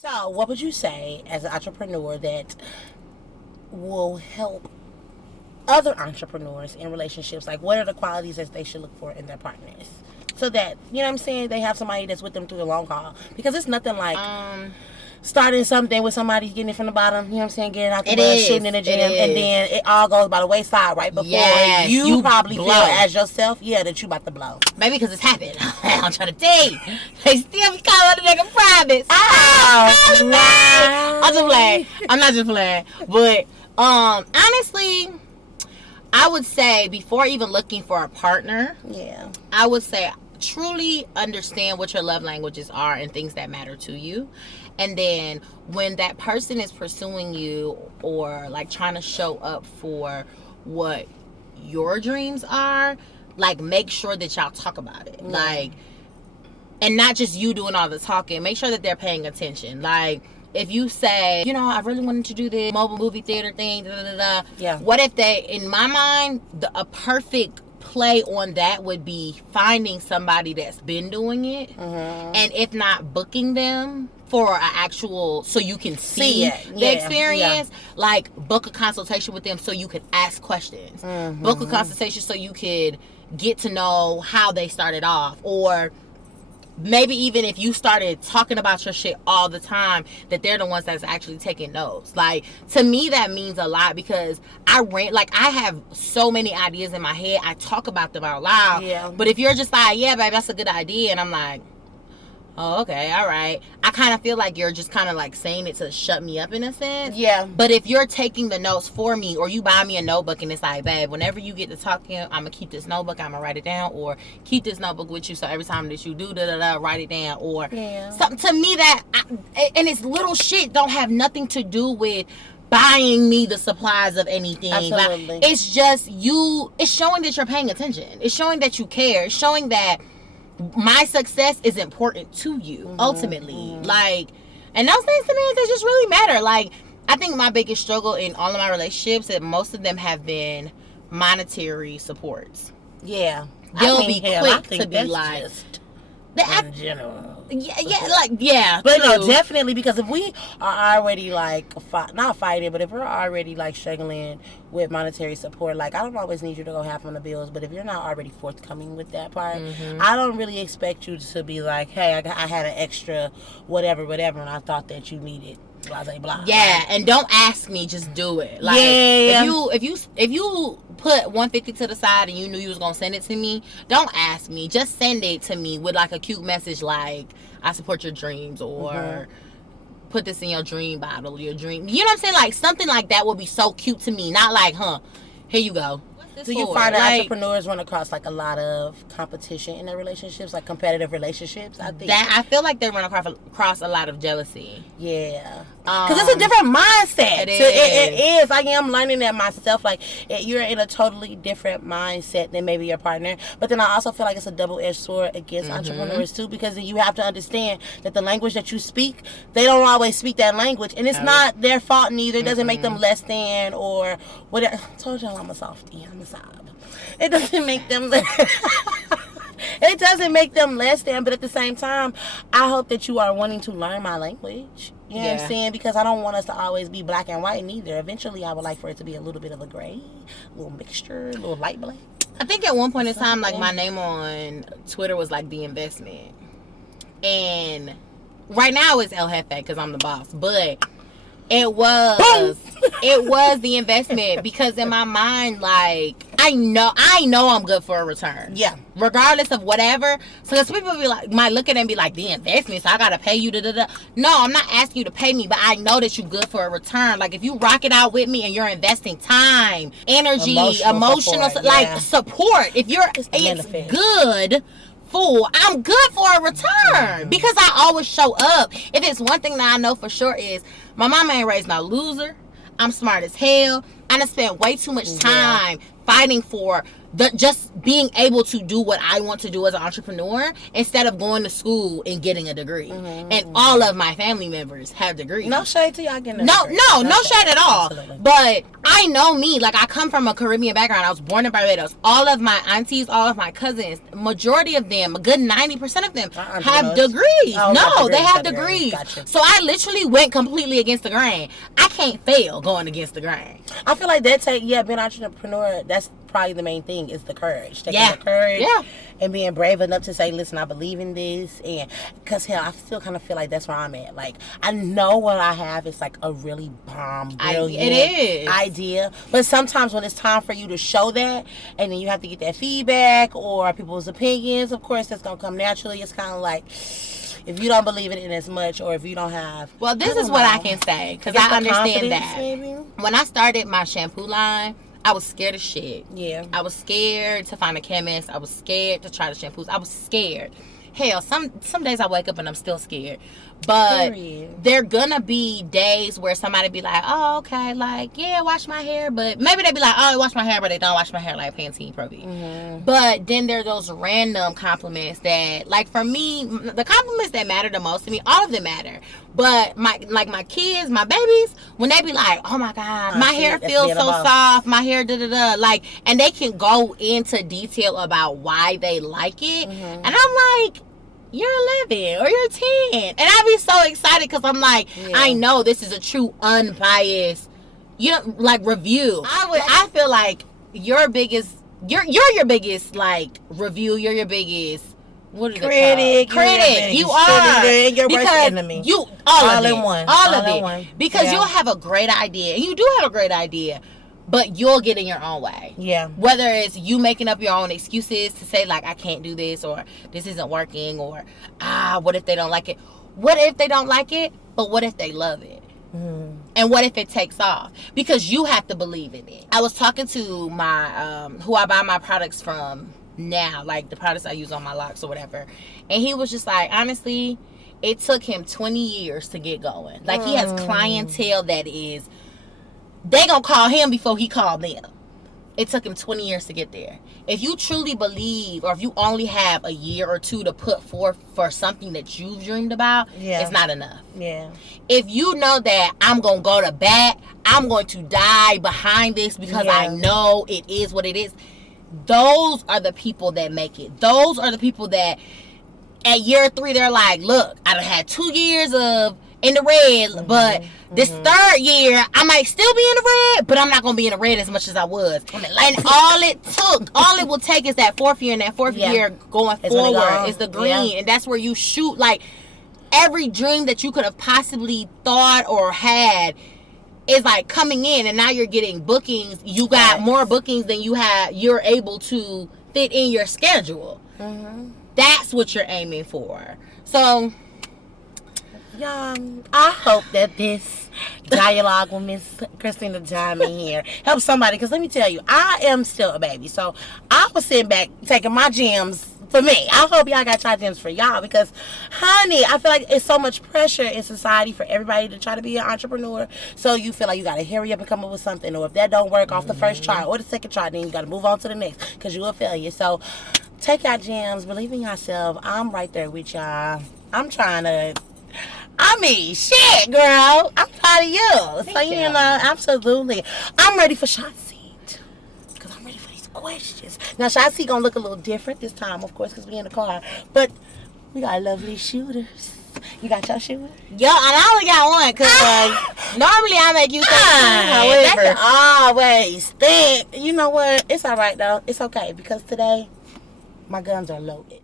So, what would you say as an entrepreneur that will help other entrepreneurs in relationships? Like, what are the qualities that they should look for in their partners? So that, you know what I'm saying, they have somebody that's with them through the long haul. Because it's nothing like starting something with somebody getting it from the bottom, you know what I'm saying, getting out the bus, shooting in the gym, and then it all goes by the wayside right before you probably blow. Feel as yourself, that you about to blow. Maybe because it's happened. I'm trying to tell you. They still be calling the nigga privates. I'm just playing. I'm not just playing. But honestly, I would say before even looking for a partner, I would say truly understand what your love languages are and things that matter to you. And then when that person is pursuing you or like trying to show up for what your dreams are, like make sure that y'all talk about it. Like, and not just you doing all the talking. Make sure that they're paying attention. Like, if you say, I really wanted to do this mobile movie theater thing, what if they, in my mind, a perfect play on that would be finding somebody that's been doing it, and if not, booking them for an actual, so you can see the experience. Like, book a consultation with them so you could ask questions. Book a consultation so you could get to know how they started off, or maybe even if you started talking about your shit all the time, that they're the ones that's actually taking notes. Like, to me, that means a lot, because I have so many ideas in my head. I talk about them out loud. But if you're just like, yeah, babe, that's a good idea, and I'm like, oh, okay, all right, I kind of feel like you're just kind of like saying it to shut me up in a sense. But if you're taking the notes for me, or you buy me a notebook and it's like, babe, whenever you get to talking, I'm gonna keep this notebook, I'm gonna write it down, or keep this notebook with you so every time that you do write it down, or something. To me, and it's little shit, don't have nothing to do with buying me the supplies of anything. Absolutely. Like, it's just it's showing that you're paying attention. It's showing that you care. It's showing that my success is important to you, ultimately. Like, and those things to me, they just really matter. Like, I think my biggest struggle in all of my relationships, that most of them have been monetary supports. They'll be quick to be like, in general. But no, definitely, because if we are already like not fighting, but if we're already like struggling with monetary support, like, I don't always need you to go half on the bills, but if you're not already forthcoming with that part, I don't really expect you to be like, hey, I had an extra whatever, and I thought that you needed blah blah blah. And don't ask me, just do it. Like, if you put $150 to the side and you knew you was gonna send it to me, don't ask me, just send it to me with like a cute message like, I support your dreams, or put this in your dream bottle, your dream, you know what I'm saying, like something like that would be so cute to me. Not like, here you go. Do you find that entrepreneurs run across like a lot of competition in their relationships, like competitive relationships? I feel like they run across a lot of jealousy. Because it's a different mindset. It is. I am learning that myself. Like, you're in a totally different mindset than maybe your partner. But then I also feel like it's a double-edged sword against entrepreneurs too, because then you have to understand that the language that you speak, they don't always speak that language, and it's not their fault neither. It doesn't make them less than or whatever. I told y'all I'm a softie. I'm a sob. It doesn't make them. It doesn't make them less than, but at the same time, I hope that you are wanting to learn my language. You know what I'm saying? Because I don't want us to always be black and white neither. Eventually, I would like for it to be a little bit of a gray, a little mixture, a little light black. I think at one point in time, like, my name on Twitter was like The Investment. And right now it's El Jefe because I'm the boss. But it was The Investment, because in my mind, like, I know I'm good for a return. Regardless of whatever. So because people be like, might look at it and be like, The Investment, so I gotta pay you. No, I'm not asking you to pay me, but I know that you're good for a return. Like, if you rock it out with me and you're investing time, energy, emotional support. If it's good. Fool, I'm good for a return, because I always show up. If it's one thing that I know for sure is my mama ain't raised no loser. I'm smart as hell. I done spent way too much time fighting for just being able to do what I want to do as an entrepreneur instead of going to school and getting a degree. And all of my family members have degrees. No shade to y'all getting a no degree. No shade at all. Absolutely. But I know me. Like, I come from a Caribbean background. I was born in Barbados. All of my aunties, all of my cousins, majority of them, a good 90% of them have degrees. No, they have degrees. Gotcha. So I literally went completely against the grain. I can't fail going against the grain. I feel like being an entrepreneur, that's probably the main thing, is the courage. Taking the courage and being brave enough to say, listen, I believe in this. And because, hell, I still kind of feel like that's where I'm at. Like, I know what I have is like a really bomb, brilliant idea. But sometimes when it's time for you to show that, and then you have to get that feedback or people's opinions, of course, that's going to come naturally. It's kind of like, if you don't believe in it as much, or if you don't have... Well, this is what I can say, because I understand that. Maybe? When I started my shampoo line, I was scared of shit. Yeah. I was scared to find a chemist. I was scared to try the shampoos. I was scared. Hell, some days I wake up and I'm still scared. But there gonna be days where somebody be like, oh, okay, like, yeah, wash my hair. But maybe they be like, oh, wash my hair, but they don't wash my hair like Pantene Pro V. But then there are those random compliments that, like, for me, the compliments that matter the most to me, all of them matter. But my kids, my babies, when they be like, oh my God, my hair feels so soft, my hair da-da-da, like, and they can go into detail about why they like it. And I'm like, you're 11 or you're 10. And I be so excited because I'm like, I know this is a true unbiased, review. I feel like you're your biggest, like, review. You're your biggest, what is critic. You are. Your worst enemy. You all in one. All of it. Because you'll have a great idea. And you do have a great idea. But you'll get in your own way. Yeah. Whether it's you making up your own excuses to say, like, I can't do this, or this isn't working, or, what if they don't like it? What if they don't like it? But what if they love it? And what if it takes off? Because you have to believe in it. I was talking to my, who I buy my products from now, like the products I use on my locks or whatever. And he was just like, honestly, it took him 20 years to get going. Like, he has clientele that is... They gonna call him before he called them. It took him 20 years to get there. If you truly believe, or if you only have a year or two to put forth for something that you've dreamed about, it's not enough. Yeah. If you know that I'm gonna go to bat, I'm going to die behind this because I know it is what it is, those are the people that make it. Those are the people that at year 3, they're like, look, I done had 2 years of in the red, but this 3rd year I might still be in the red, but I'm not gonna be in the red as much as I was. And all it will take is that 4th year, and that 4th year going forward is the green, and that's where you shoot. Like, every dream that you could have possibly thought or had is like coming in, and now you're getting bookings. You got more bookings than you're able to fit in your schedule. That's what you're aiming for. So I hope that this dialogue with Miss Christina Diamond here helps somebody, because let me tell you, I am still a baby, so I was sitting back taking my gems for me. I hope y'all got y'all gems for y'all, because, honey, I feel like it's so much pressure in society for everybody to try to be an entrepreneur, so you feel like you got to hurry up and come up with something, or if that don't work off the first try or the second try, then you got to move on to the next, because you're a failure. So take y'all gems, believe in yourself. I'm right there with y'all. I'm trying to... shit, girl. I'm proud of you. Thank you. Absolutely. I'm ready for Shot Seat, because I'm ready for these questions. Now, Shot Seat gonna look a little different this time, of course, because we in the car. But we got lovely shooters. You got your shooter? Yo, and I only got one, because normally I make you say however, that can always think. You know what? It's all right, though. It's okay, because today my guns are loaded.